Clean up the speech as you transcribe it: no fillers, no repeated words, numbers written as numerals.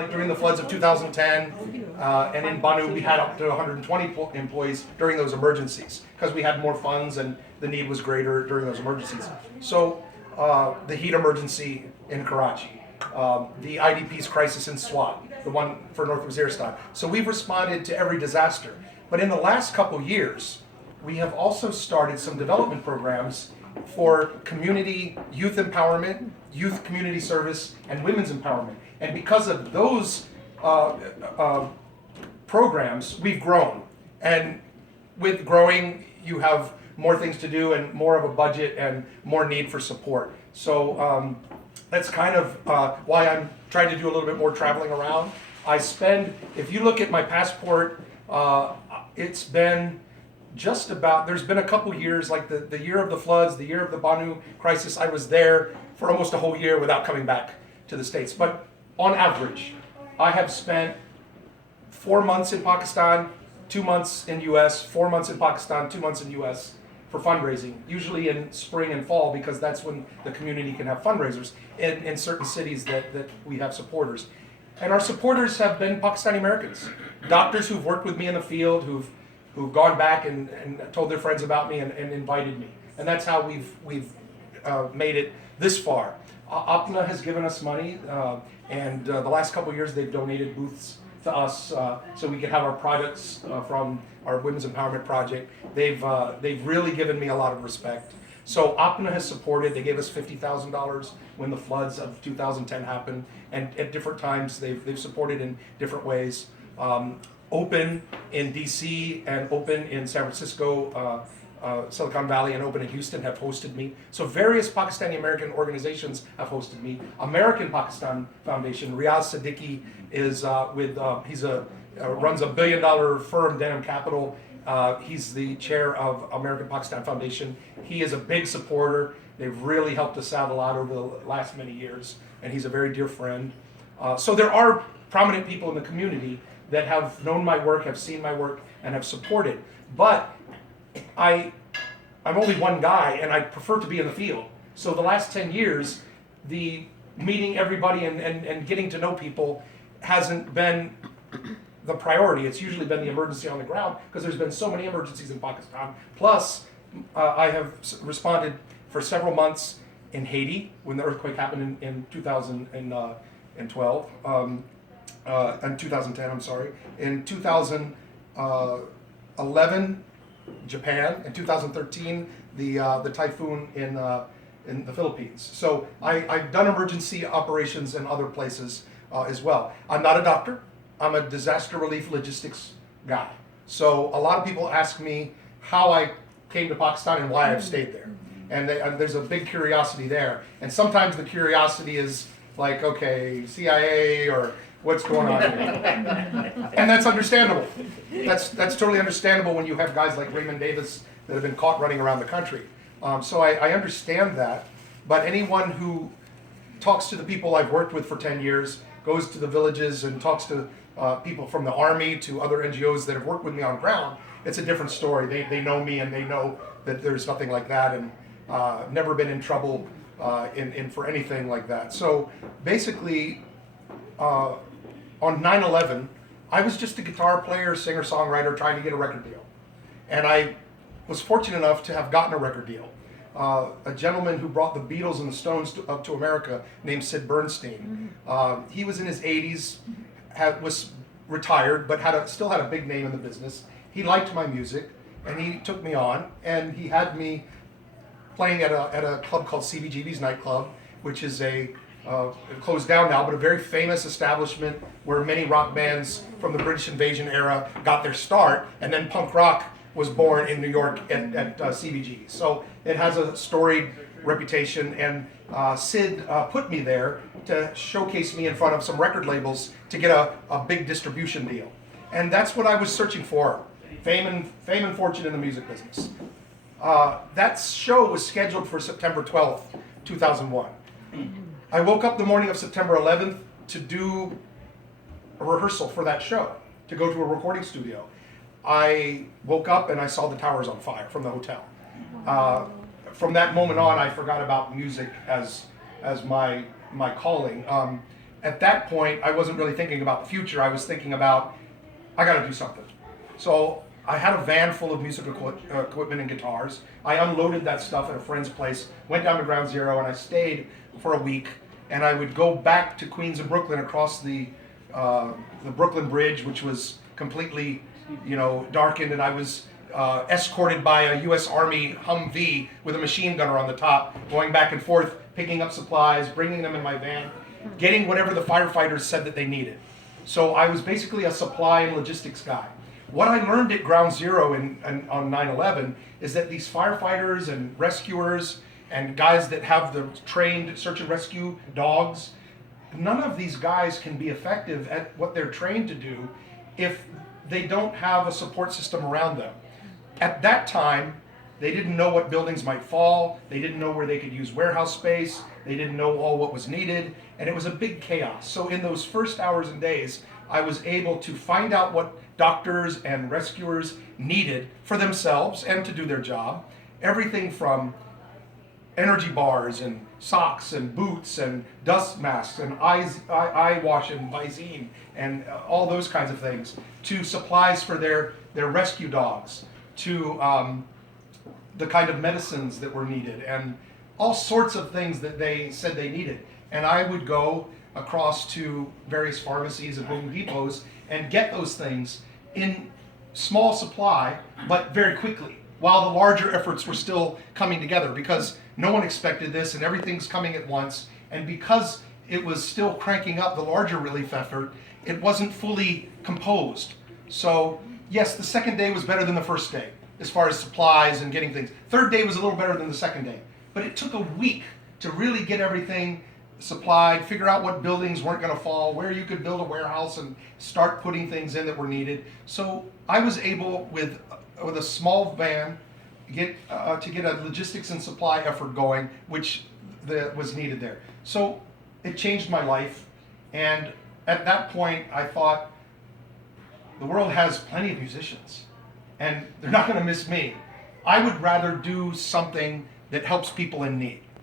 like during the floods of 2010, and in Banu we had up to 120 employees during those emergencies because we had more funds and the need was greater during those emergencies. So the heat emergency in Karachi, the IDP's crisis in Swat, the one for North Waziristan. So we've responded to every disaster. But in the last couple years, we have also started some development programs for community youth empowerment, youth community service, and women's empowerment. And because of those programs, we've grown. And with growing, you have more things to do and more of a budget and more need for support. So that's kind of why I'm trying to do a little bit more traveling around. I spend, if you look at my passport, it's been just about, there's been a couple years, like the year of the floods, the year of the Banu crisis, I was there for almost a whole year without coming back to the States. But on average, I have spent 4 months in Pakistan, 2 months in US, 4 months in Pakistan, 2 months in US for fundraising, usually in spring and fall because that's when the community can have fundraisers in certain cities that we have supporters. And our supporters have been Pakistani Americans, doctors who've worked with me in the field, who've gone back and told their friends about me and invited me. And that's how we've made it this far. APNA has given us money, and the last couple of years they've donated booths to us so we can have our products from our Women's Empowerment Project. They've really given me a lot of respect. So APNA has supported, they gave us $50,000 when the floods of 2010 happened, and at different times they've supported in different ways. Open in DC and Open in San Francisco, Silicon Valley, and Open in Houston have hosted me. So various Pakistani American organizations have hosted me. American Pakistan Foundation, Riaz Siddiqui is runs a $1 billion firm, Denim Capital. He's the chair of American Pakistan Foundation. He is a big supporter. They've really helped us out a lot over the last many years, and he's a very dear friend. So there are prominent people in the community that have known my work, have seen my work, and have supported. But I'm only one guy, and I prefer to be in the field. So the last 10 years, the meeting everybody and getting to know people hasn't been the priority. It's usually been the emergency on the ground because there's been so many emergencies in Pakistan. Plus, I have responded for several months in Haiti when the earthquake happened in 2012. In 2010, I'm sorry. In 2011, Japan. In 2013, the typhoon in the Philippines. So I've done emergency operations in other places as well. I'm not a doctor. I'm a disaster relief logistics guy. So a lot of people ask me how I came to Pakistan and why I've stayed there. And there's a big curiosity there. And sometimes the curiosity is like, okay, CIA or what's going on here? And that's understandable. That's totally understandable when you have guys like Raymond Davis that have been caught running around the country. So I understand that. But anyone who talks to the people I've worked with for 10 years, goes to the villages and talks to people from the Army to other NGOs that have worked with me on ground, it's a different story. They know me and they know that there's nothing like that and never been in trouble for anything like that. So basically, on 9/11, I was just a guitar player, singer-songwriter trying to get a record deal. And I was fortunate enough to have gotten a record deal. A gentleman who brought the Beatles and the Stones up to America named Sid Bernstein. He was in his 80s, was retired, but still had a big name in the business. He liked my music, and he took me on, and he had me playing at a club called CBGB's Nightclub, which is closed down now, but a very famous establishment where many rock bands from the British invasion era got their start, and then punk rock was born in New York at CBG. So it has a storied reputation, and Sid put me there to showcase me in front of some record labels to get a big distribution deal. And that's what I was searching for, fame and fortune in the music business. That show was scheduled for September 12th, 2001. I woke up the morning of September 11th to do a rehearsal for that show, to go to a recording studio. I woke up and I saw the towers on fire from the hotel. From that moment on, I forgot about music as my calling. at that point, I wasn't really thinking about the future. I was thinking about, I got to do something. So I had a van full of musical equipment and guitars. I unloaded that stuff at a friend's place, went down to Ground Zero, and I stayed for a week. And I would go back to Queens and Brooklyn across the Brooklyn Bridge, which was completely, darkened, and I was escorted by a U.S. Army Humvee with a machine gunner on the top, going back and forth, picking up supplies, bringing them in my van, getting whatever the firefighters said that they needed. So I was basically a supply and logistics guy. What I learned at Ground Zero on 9/11 is that these firefighters and rescuers and guys that have the trained search and rescue dogs, none of these guys can be effective at what they're trained to do if they don't have a support system around them. At that time, they didn't know what buildings might fall, they didn't know where they could use warehouse space, they didn't know all what was needed, and it was a big chaos. So in those first hours and days, I was able to find out what doctors and rescuers needed for themselves and to do their job. Everything from energy bars and socks and boots and dust masks and eye wash and Visine and all those kinds of things, to supplies for their rescue dogs, to the kind of medicines that were needed, and all sorts of things that they said they needed. And I would go across to various pharmacies and Home Depots and get those things in small supply, but very quickly, while the larger efforts were still coming together, because no one expected this and everything's coming at once. And because it was still cranking up the larger relief effort, it wasn't fully composed. So yes, the second day was better than the first day as far as supplies and getting things. Third day was a little better than the second day, but it took a week to really get everything supplied, figure out what buildings weren't going to fall, where you could build a warehouse and start putting things in that were needed. So I was able, with a small van, to get a logistics and supply effort going, which was needed there. So it changed my life, and at that point I thought, the world has plenty of musicians, and they're not going to miss me. I would rather do something that helps people in need.